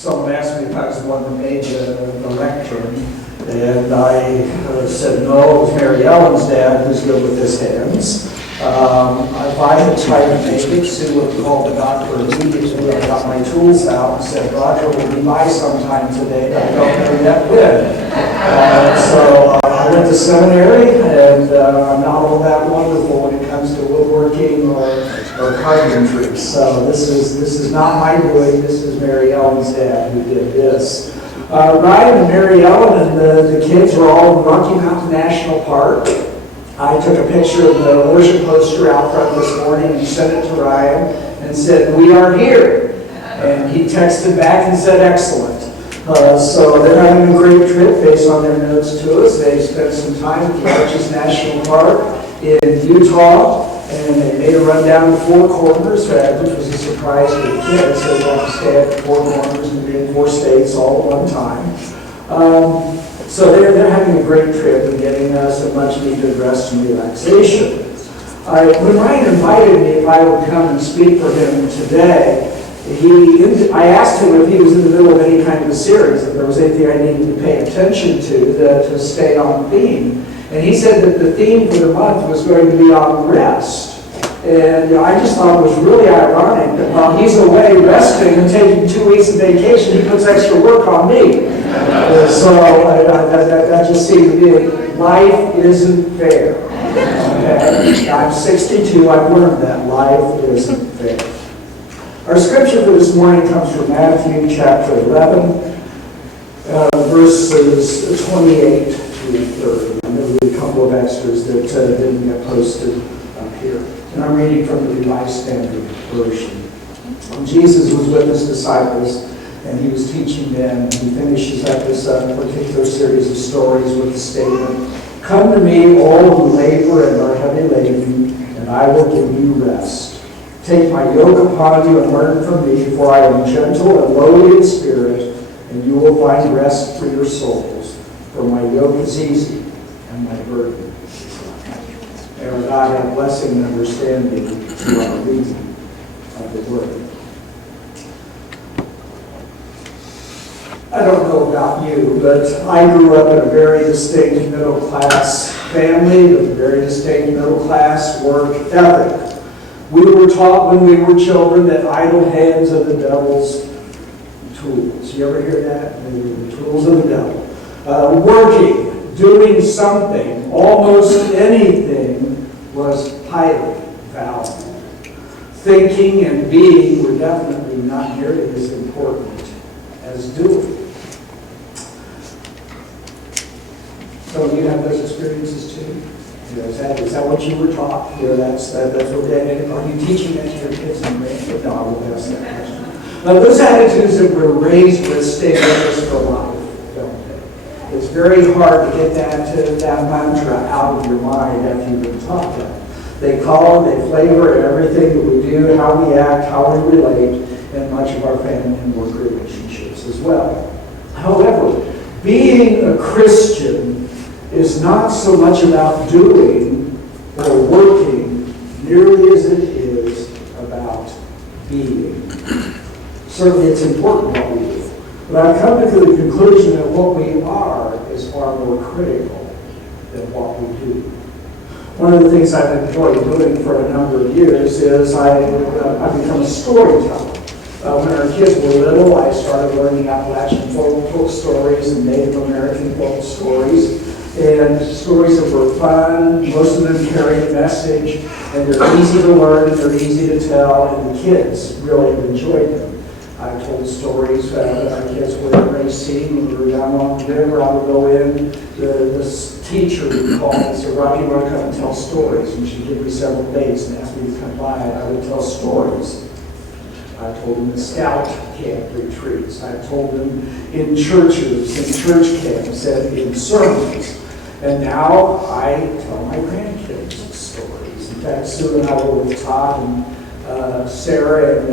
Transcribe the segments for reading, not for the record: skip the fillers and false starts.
someone asked me if I was the one that made the lectern, and I said no, it was Mary Ellen's dad who's good with his hands. If I had tried to make it, Sue would have called the doctor immediately. I got my tools out and said, Roger will be by sometime today, but I don't know yet when. So I went to seminary, and I'm not all that wonderful when it comes to woodworking or carpentry. So this is not my doing. This is Mary Ellen's dad who did this. Ryan and Mary Ellen and the kids were all in Rocky Mountain National Park. I took a picture of the worship poster out front this morning and sent it to Ryan and said, "We are here." And he texted back and said, "Excellent." So they're having a great trip based on their notes to us. They spent some time at the Arches National Park in Utah, and they made a run down to Four Corners, which was a surprise to the kids. They got to stay at the Four Corners and be in 4 states all at one time. So they're having a great trip and getting some much needed rest and relaxation. When Ryan invited me if I would come and speak for him today, I asked him if he was in the middle of any kind of a series, if there was anything I needed to pay attention to stay on theme. And he said that the theme for the month was going to be on rest. And I just thought it was really ironic that while he's away resting and taking 2 weeks of vacation, he puts extra work on me. So that just seemed to be, life isn't fair. Okay? I'm 62, I've learned that life isn't fair. Our scripture for this morning comes from Matthew chapter 11, verses 28 through 30. And there will be a couple of extras that didn't get posted up here. And I'm reading from the Revised Standard Version. When Jesus was with his disciples, and he was teaching them, he finishes up this particular series of stories with the statement, "Come to me, all who labor and are heavy laden, and I will give you rest. Take my yoke upon you and learn from me, for I am gentle and lowly in spirit, and you will find rest for your souls. For my yoke is easy, and my burden is light." May our God have blessing and understanding through our reading of the Word. I don't know about you, but I grew up in a very distinct middle-class family with a very distinct middle-class work ethic. We were taught when we were children that idle hands are the devil's tools. You ever hear that? The tools of the devil. Working, doing something, almost anything, was highly valued. Thinking and being were definitely not nearly as important as doing. So you have those experiences too? Is that what you were taught? That's what are you teaching that to your kids? No, I won't ask that question. Those attitudes that we're raised with stay with us for life, don't they? It's very hard to get that mantra out of your mind after you've been taught that. They color, they flavor everything that we do, how we act, how we relate, and much of our family and work relationships as well. However, being a Christian is not so much about doing or working nearly as it is about being. Certainly it's important what we do, but I've come to the conclusion that what we are is far more critical than what we do. One of the things I've enjoyed doing for a number of years is I've become a storyteller. When our kids were little, I started learning Appalachian folk stories and Native American folk stories, and stories that were fun. Most of them carry a message, and they're easy to learn, and they're easy to tell, and the kids really enjoyed them. I told stories that our kids were at racing when we were down on the river. I would go in, this teacher would call me and say, "Robbie, you want to come and tell stories?" And she'd give me several dates and ask me to come by, and I would tell stories. I told them in scout camp retreats. I told them in churches, in church camps, and in sermons. And now I tell my grandkids stories. In fact, Sue and I were with Todd and Sarah, and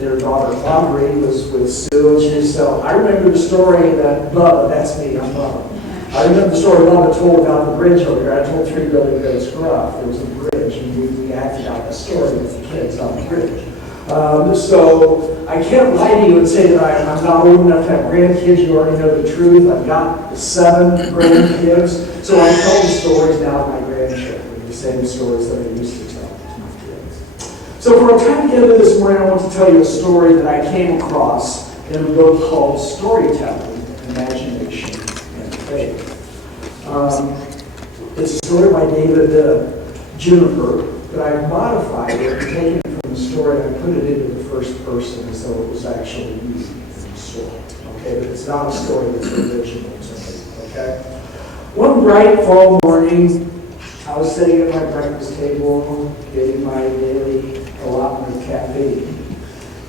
their daughter Audrey was with Sue. And she said, "I remember the story that Bubba," that's me, I'm Bubba. I remember the story Bubba told about the bridge over here. I told Three Billy Goats Gruff. There was a bridge, and we acted out the story with the kids on the bridge. So I can't lie to you and say that I'm not old enough to have grandkids. You already know the truth. I've got 7 grandkids. So I tell the stories now to my grandchildren, the same stories that I used to tell to my kids. So for our time together this morning, I want to tell you a story that I came across in a book called Storytelling, Imagination, and Faith. It's a story by David Juniper, but I've modified it and taken it from the story and I put it into the first person as though it was actually me in the story. Okay, but it's not a story that's original to me. Okay? One bright fall morning, I was sitting at my breakfast table getting my daily allotment of caffeine.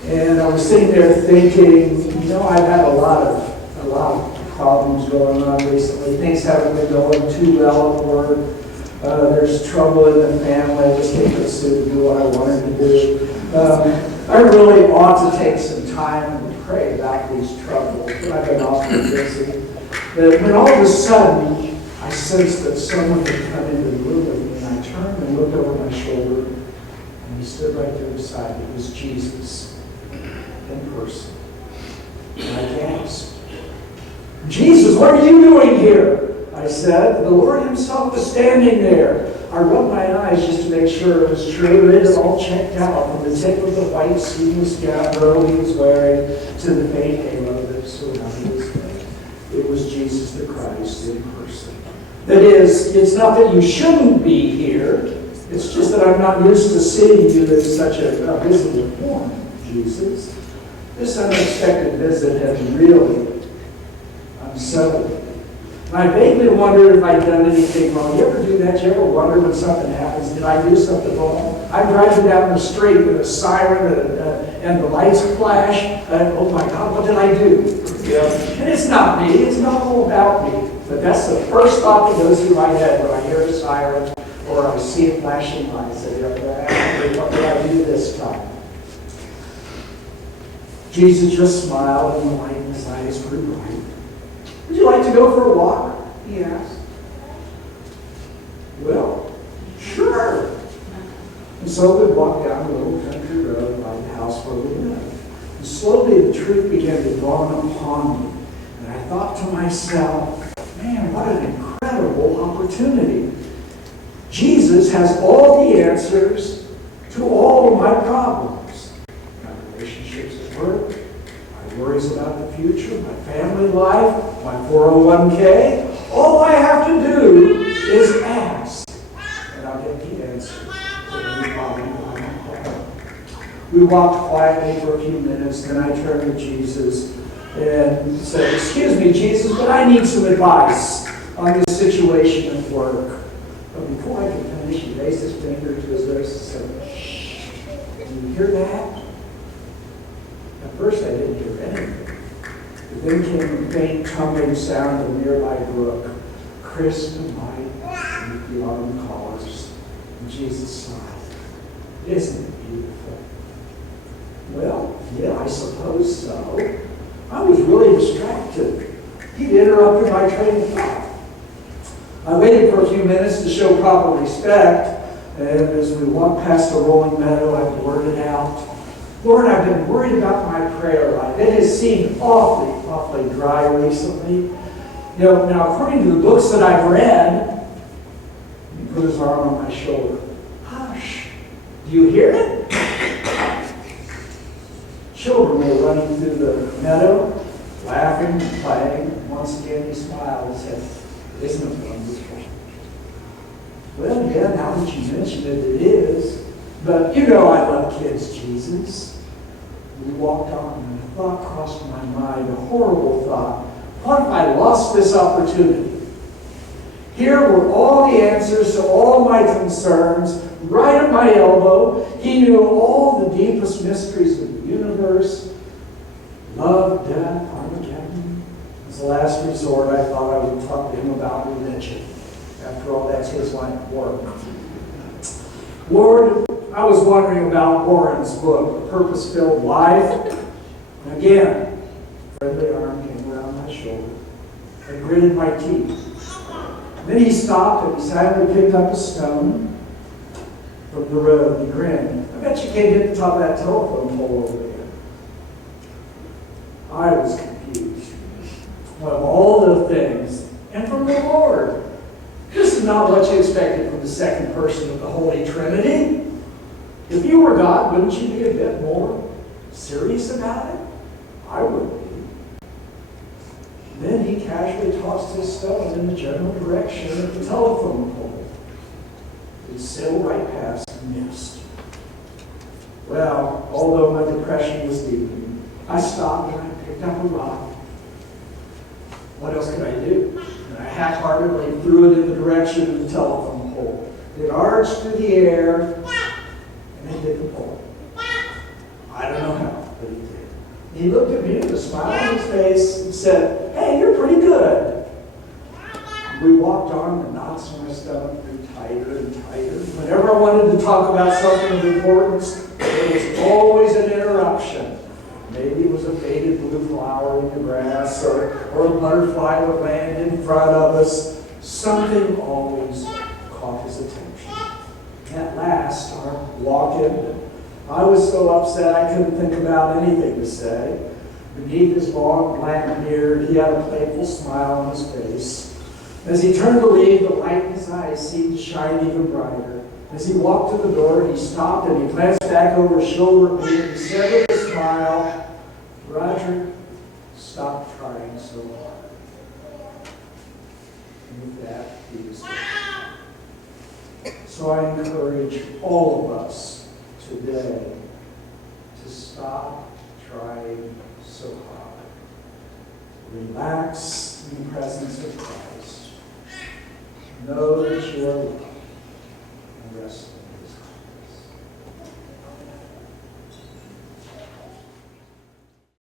And I was sitting there thinking, I've had a lot of problems going on recently. Things haven't been going too well at work. There's trouble in the family. I just can't pursue to do what I wanted to do. I really ought to take some time and pray about these troubles. I've been awfully busy. But when all of a sudden, I sensed that someone had come into the room with me, and I turned and looked over my shoulder, and he stood right there beside me. It was Jesus in person. And I gasped. Jesus, what are you doing here? I said. The Lord himself was standing there. I rubbed my eyes just to make sure it was true. It had all checked out from the tip of the white seamless robe he was wearing to the faint halo that surrounded his head. It was Jesus the Christ in person. That is, it's not that you shouldn't be here. It's just that I'm not used to seeing you in such a visible form, Jesus. This unexpected visit had really unsettled me. And I vaguely wondered if I'd done anything wrong. You ever do that? You ever wonder when something happens, did I do something wrong? I'm driving down the street with a siren and the lights flash. Oh my God, what did I do? Yeah. And it's not me. It's not all about me. But that's the first thought that goes through my head when I hear a siren or I see a flashing light. I say, what did I do this time? Jesus just smiled and the light in his eyes grew bright. Would you like to go for a walk? He asked. Well, sure. And so we walked down the little country road by the house where we lived. And slowly the truth began to dawn upon me. And I thought to myself, man, what an incredible opportunity. Jesus has all the answers to all of my problems. My relationships at work, my worries about the future, my family life, my 401k. All I have to do is ask, and I'll get the answer to any problem I have. We walked quietly for a few minutes, then I turned to Jesus and said, excuse me, Jesus, but I need some advice on this situation at work. But before I could finish, he raised his finger to his lips and said, shh, can you hear that? At first I didn't hear anything. But then came a faint tumbling sound of a nearby brook, crisp and light beneath the autumn colors. And Jesus smiled. Isn't it beautiful? Well, yeah, I suppose so. I was really distracted. He'd interrupted my train of thought. I waited for a few minutes to show proper respect, and as we walked past the rolling meadow, I blurted out, Lord, I've been worried about my prayer life. It has seemed awfully dry recently. Now according to the books that I've read, he put his arm on my shoulder. Hush, do you hear it? Children were running through the meadow, laughing and playing. Once again he smiled and said, isn't it wonderful? Well, yeah, now that you mention it, it is. But I love kids, Jesus. We walked on, and a thought crossed my mind, a horrible thought. What if I lost this opportunity? Here were all the answers to all my concerns, right at my elbow. He knew all the deepest mysteries of the universe. Love, death, Armageddon. As a last resort, I thought I would talk to him about religion. After all, that's his line of work. Lord, I was wondering about Warren's book, A Purpose-Filled Life. And again, a friendly arm came around my shoulder and gritted my teeth. Then he stopped and he silently picked up a stone from the road. He grinned. I bet you can't hit the top of that telephone pole over there. I was confused. Of all the things, and from the Lord. This is not what you expected from the second person of the Holy Trinity. If you were God, wouldn't you be a bit more serious about it? I would be. Then he casually tossed his stone in the general direction of the telephone pole. It sailed right past and missed. Well, although my depression was deepening, I stopped and I picked up a rock. What else could I do? And I half-heartedly threw it in the direction of the telephone pole. It arched through the air and it hit the pole. I don't know how, but it did. He looked at me with a smile on his face and said, "Hey, you're pretty good." We walked on, the knots in my stomach grew tighter and tighter. Whenever I wanted to talk about something of importance, there was always an interruption. Maybe it was a faded blue flower in the grass, or a butterfly would land in front of us. Something always caught his attention. At last, our walk ended. I was so upset I couldn't think about anything to say. Beneath his long black beard, he had a playful smile on his face. As he turned to leave, the light in his eyes seemed to shine even brighter. As he walked to the door, he stopped and he glanced back over his shoulder at me and he said with a smile, "Roger, stop trying so hard." And with that, he was gone. So I encourage all of us today to stop trying so hard. Relax in the presence of Christ. Know that you are loved.